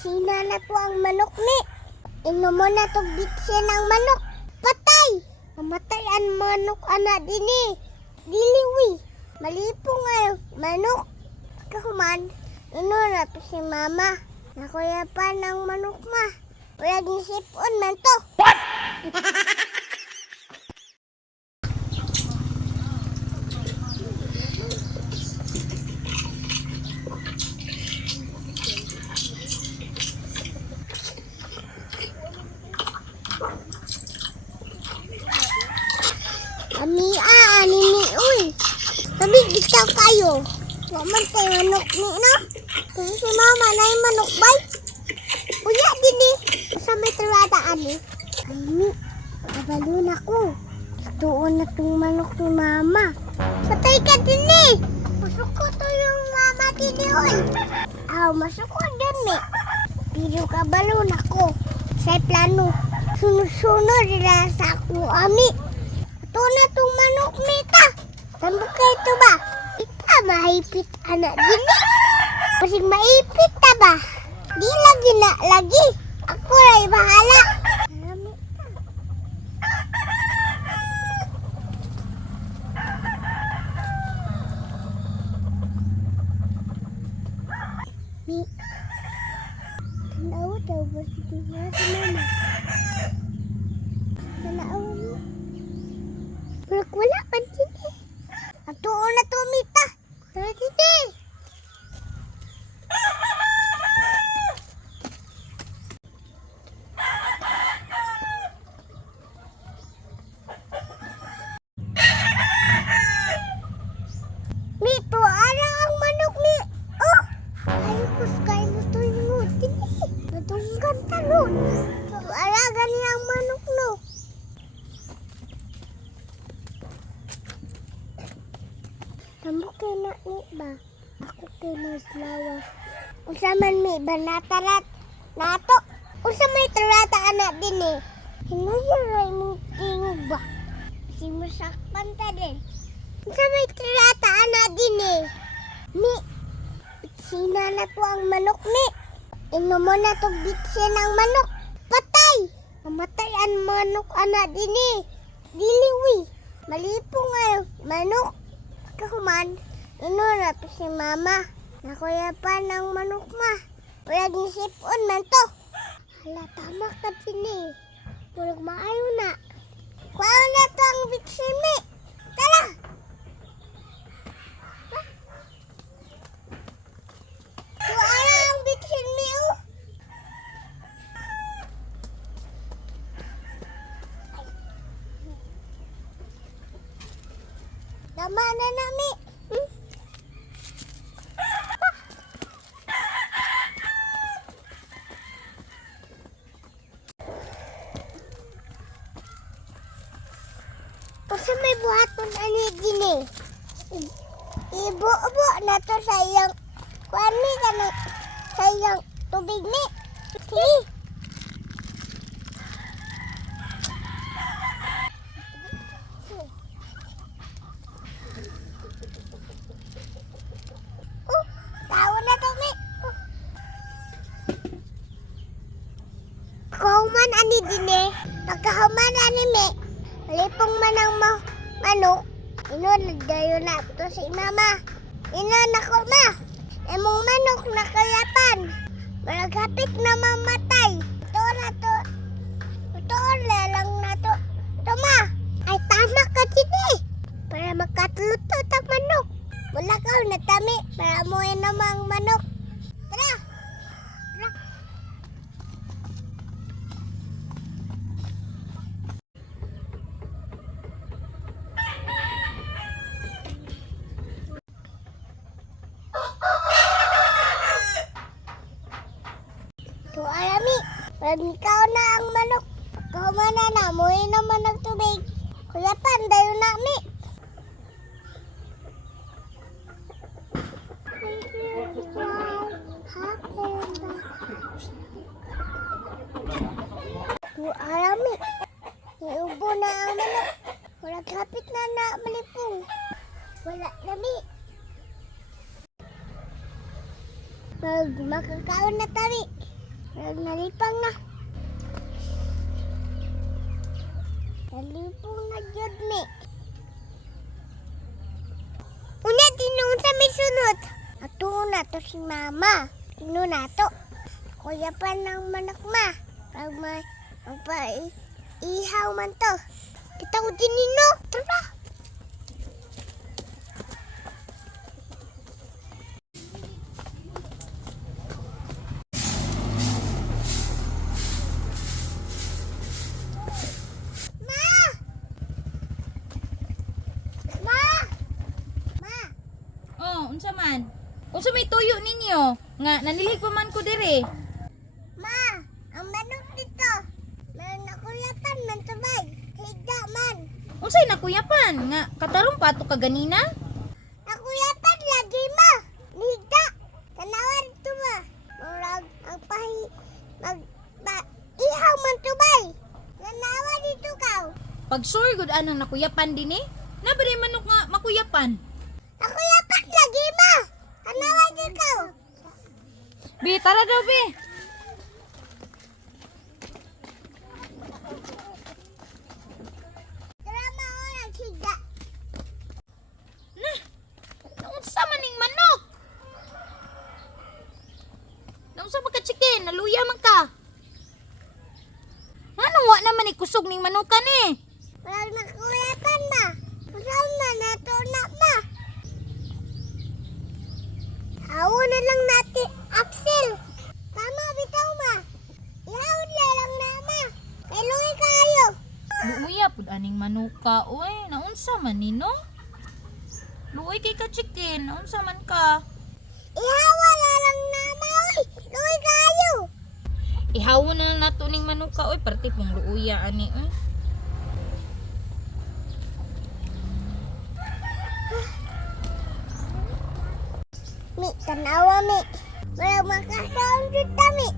Sina na to ang manok ni. Inom mo na to bitsin ng manok. Patay! Mamatay ang manok anak dini. Diliwi. Malipong ang manok. Kahuman, na to si mama. Nakuya pa ng manok ma. Wala din sipon man to. What? Anini, uy. Sabi, bitaw kayo. Waman tayo manok ni, no? Kasi si mama na yung manok, bay. Uya, dini. Sa may taradaan, eh. Ay, mi. Kabalo na ko. Tuon na itong manok ni mama. Patay ka din, eh. Masuko to yung mama dini, uy. Masuko din, eh. Pero kabalo na ko. Sa plano. Sunod-sunod nila sa ako, ami. Ito na itong manok nita. Tambok ka ito ba? Ita mahipit anak gini. Pasig maipit ta ba? Di lagi na lagi. Ako ray bahala. Mi. Tanaw daw ba si mama? Tanaw mo. Wala pa din eh. Ang tuon na tumita. Tara dito eh. Mi, tuara ang manok ni. Oh! Ay, kuskay mo to yung ngutin eh. Natunggan talon. Tuara gani ang manok no. Tambok kayo na ni ba? Ako kayo naglawas. Usa man mi ba natarat? Nato? Usa may tarata anak din eh. Hinayaray mong tingog ba? Si masakpan ta din. Usa may tarata anak din eh. Mi, sina na to ang manok ni. Inom mo na to bitsin ng manok. Patay! Mamatay ang manok anak din eh. Diliwi. Malipong ang manok. Kahuman, na to si mama. Nakuya pa ng manok ma. Wala din sipon man to. Hala, tama ka din eh. Purog maayo na. Kuha na to ang bitsimi. Tara! Kuha na ang bitsimi oh. Tama na nami. Kasi may buhaton ani gini. Ibo-bo na to sa iyang kwani ka na sa iyang tubig ni. Sige. Tao na to mi. Kauman ani dini. Pagkahuman ani mi. Lipong man ang manok, nagdayo na to si mama. Ako ma, emong manok na kayapan. Malagapit na mamatay. Ito na to. Ito lang na to. Ito ma, ay tama ka din eh. Para makatluto ang manok. Wala ka na tami para mo namang manok. Tara! Tara! So, alami, pag ikaw na ang manok, kumana na, muwi naman ng tubig. Kuya pan, dayo na mi. So, alami, iubo na ang manok. Wala kapit na malipong. Wala na mi. Pag makakaon na tabi. Nalipang na. Nalipong na jud mi. Una tinung sa may sunod. Ato na to si mama. Tino na to. Kuya pa ng manak ma. Pag may ihaw man to. Kita ko din nino. Tara. Oh, unsa man? Unsa may tuyo ninyo? Nga nanilig pa man ko dire. Ma, ang manok dito. Meron na kuyapan man sabay. Higa man. Unsay nakuyapan? Nga katarong pato ka ganina? Nakuyapan lagi ma. Higa. Tanawan to ma. Murag ang ihaw man tubay. Nanawa dito kaw. Pag sure good anang nakuyapan din eh. Nabari manok nga makuyapan. Nakuyapan lagi ma. Tanawa dito kaw. Bi, tara daw bi. Tara ma o naghiga. Nah, naunsa man ning manok? Naunsa man ka chicken? Naluya man ka. Anong wa naman ikusog ning manukan eh? Murag nakuyapan ma. Usaw man nato na ma. Hawo na lang natin, Axel. Tama, bitaw ma. Ihawd na lang na ma. Kailangan kayo. Luuya pud aning manuka. Uy, naunsa man ni no? Luoy kay ka chicken. Naunsa man ka? Ihawa na lang na ma. Uy, luwi kayo. Ihawon na nato ning manuka. Uy, parte pong luuya ani. Uy. Mi, tanawa mi. Murag makasaon dito mi.